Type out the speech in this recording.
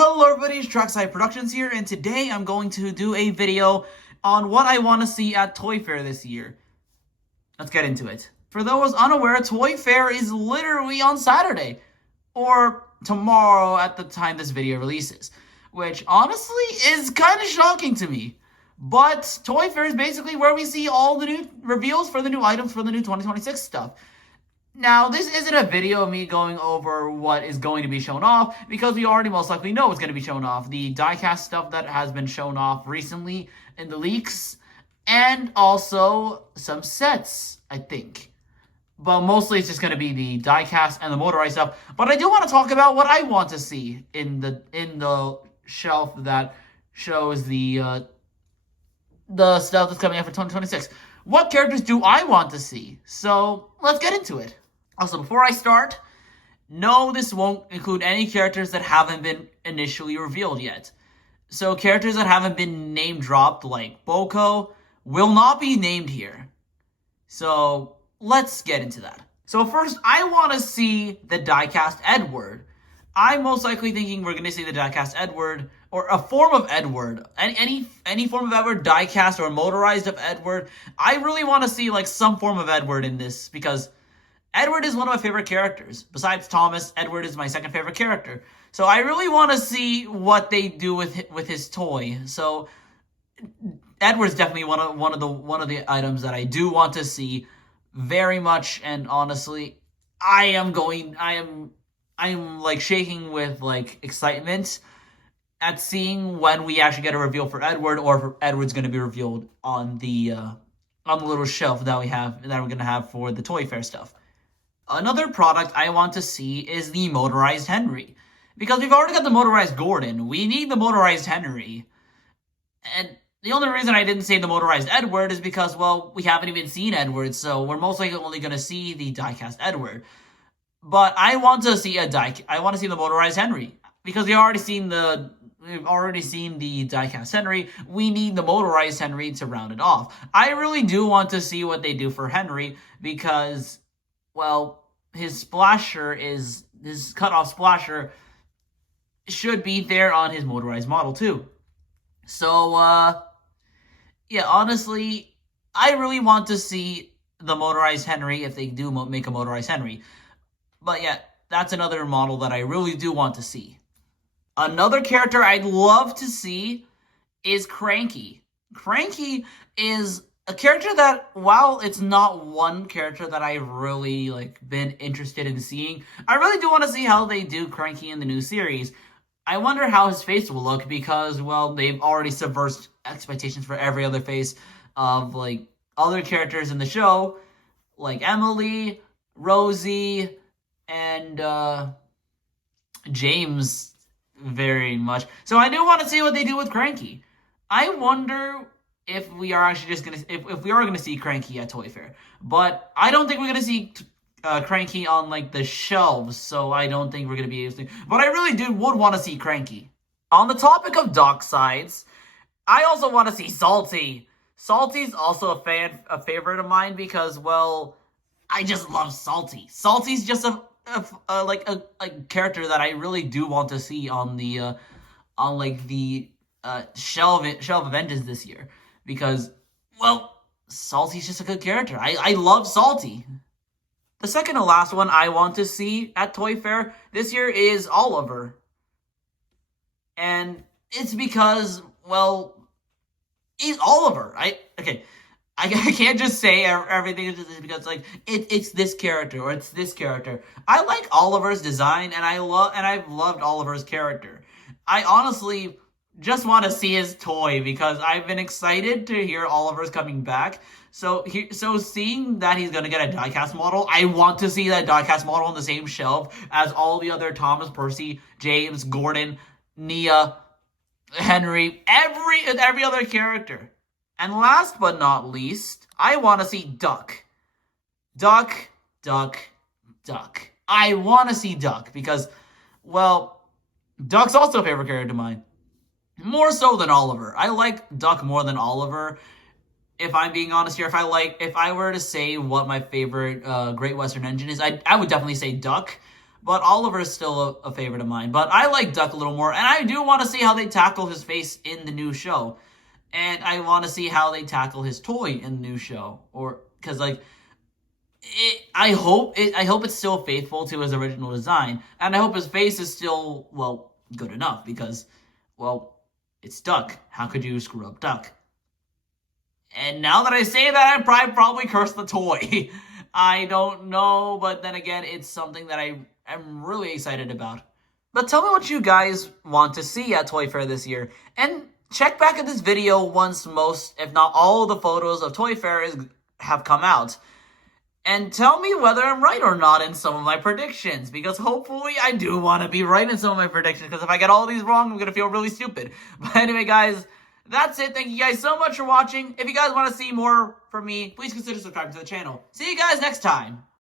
Hello everybody, it's Trackside Productions here, and today I'm going to do a video on what I want to see at Toy Fair this year. Let's get into it. For those unaware, Toy Fair is literally on Saturday, or tomorrow at the time this video releases, which honestly is kind of shocking to me. But Toy Fair is basically where we see all the new reveals for the new items for the new 2026 stuff. Now, this isn't a video of me going over what is going to be shown off, because we already most likely know what's going to be shown off. The diecast stuff that has been shown off recently in the leaks, and also some sets, I think. But mostly it's just going to be the diecast and the motorized stuff. But I do want to talk about what I want to see in the shelf that shows the stuff that's coming out for 2026. What characters do I want to see? So, let's get into it. Also, before I start, no, this won't include any characters that haven't been initially revealed yet. So, characters that haven't been name dropped, like Boko, will not be named here. So, let's get into that. So, first, I want to see the diecast Edward. I'm most likely thinking we're going to see the diecast Edward, or a form of Edward. Any form of Edward, diecast or motorized of Edward. I really want to see like some form of Edward in this, because Edward is one of my favorite characters. Besides Thomas, Edward is my second favorite character. So I really want to see what they do with his toy. So Edward's definitely one of the items that I do want to see very much, and honestly, I am like shaking with like excitement at seeing when we actually get a reveal for Edward, or if Edward's going to be revealed on the little shelf that we're going to have for the Toy Fair stuff. Another product I want to see is the Motorized Henry, because we've already got the Motorized Gordon. We need the Motorized Henry, and the only reason I didn't say the Motorized Edward is because, well, we haven't even seen Edward, so we're most likely only going to see the diecast Edward. But I want to see the Motorized Henry, because we've already seen the diecast Henry. We need the Motorized Henry to round it off. I really do want to see what they do for Henry, because, well, his cutoff splasher should be there on his motorized model too. So, yeah, honestly, I really want to see the Motorized Henry if they do make a Motorized Henry. But yeah, that's another model that I really do want to see. Another character I'd love to see is Cranky. Cranky is a character that, while it's not one character that I've really been interested in seeing, I really do want to see how they do Cranky in the new series. I wonder how his face will look, because, well, they've already subversed expectations for every other face of other characters in the show, like Emily, Rosie, and James very much. So I do want to see what they do with Cranky. I wonder if we are actually just gonna if we are gonna see Cranky at Toy Fair, but I don't think we're gonna see Cranky on the shelves. So I don't think we're gonna be able to. But I really would want to see Cranky. On the topic of dock sides, I also want to see Salty. Salty's also a favorite of mine, because, well, I just love Salty. Salty's just a character that I really do want to see on the shelf of engines this year, because, well, Salty's just a good character. I love Salty. The second to last one I want to see at Toy Fair this year is Oliver, and it's because, well, he's Oliver. I can't just say everything because it's this character or it's this character. I like Oliver's design, and I've loved Oliver's character. I honestly just want to see his toy, because I've been excited to hear Oliver's coming back. So seeing that he's gonna get a diecast model, I want to see that diecast model on the same shelf as all the other Thomas, Percy, James, Gordon, Nia, Henry, every other character. And last but not least, I want to see Duck. Duck. I want to see Duck, because, well, Duck's also a favorite character of mine. More so than Oliver. I like Duck more than Oliver, if I'm being honest here. If I were to say what my favorite Great Western engine is, I would definitely say Duck. But Oliver is still a favorite of mine. But I like Duck a little more, and I do want to see how they tackle his face in the new show. And I want to see how they tackle his toy in the new show. Or, because, like, I hope it's still faithful to his original design. And I hope his face is still, well, good enough. Because, well, it's Duck. How could you screw up Duck? And now that I say that, I'd probably curse the toy. I don't know, but then again, it's something that I am really excited about. But tell me what you guys want to see at Toy Fair this year. And check back at this video once most, if not all, of the photos of Toy Fair have come out. And tell me whether I'm right or not in some of my predictions. Because hopefully I do want to be right in some of my predictions. Because if I get all these wrong, I'm going to feel really stupid. But anyway, guys, that's it. Thank you guys so much for watching. If you guys want to see more from me, please consider subscribing to the channel. See you guys next time.